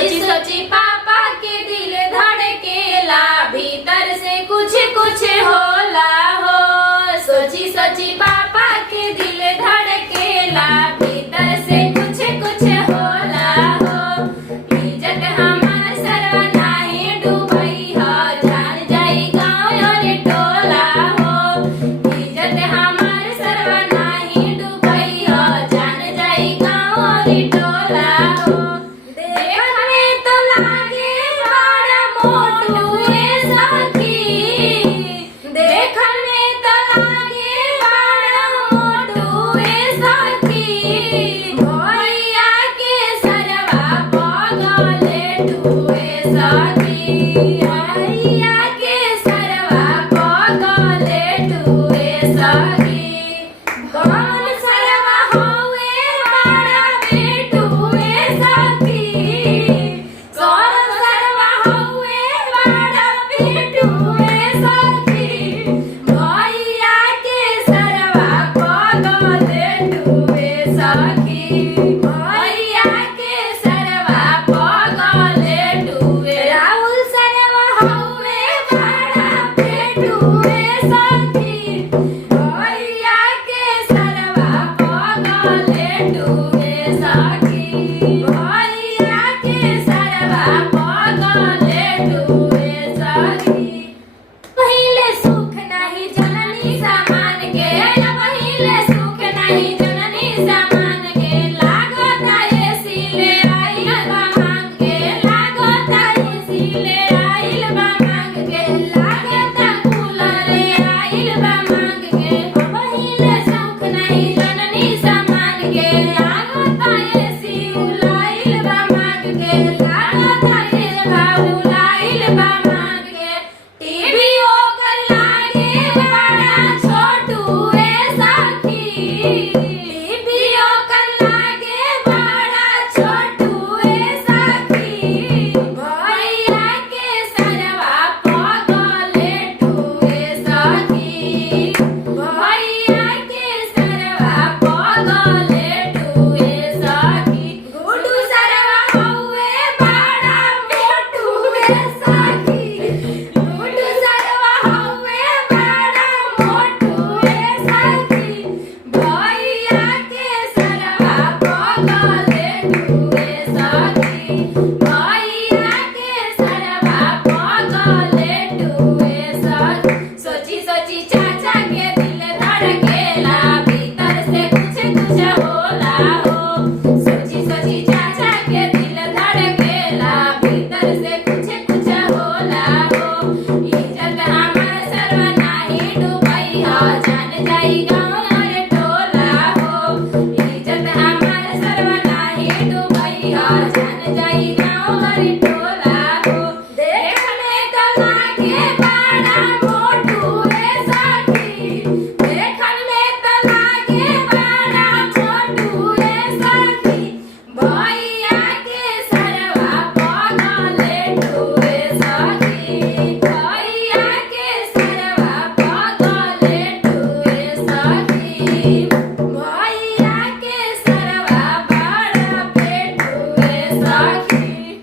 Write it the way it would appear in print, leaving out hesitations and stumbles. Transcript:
सोची सोची पापा के दिल धड़केला, भीतर से कुछ कुछ होला हो। सोची सोची पापा के दिल धड़केला, भीतर से कुछ कुछ होला हो। इज्जत हमार सरवा नाही डूबई हो, जान जाई गाँव और टोला हो। इज्जत हमार सरवा नाही डूबई हो, जान जाई गाँव और टोला हो। देखने तो लागे बड़ा मोटू ए सखी, देखने तो लागे बड़ा मोटू ए सखी। भैया के सरवा पगले टूए सखी, भैया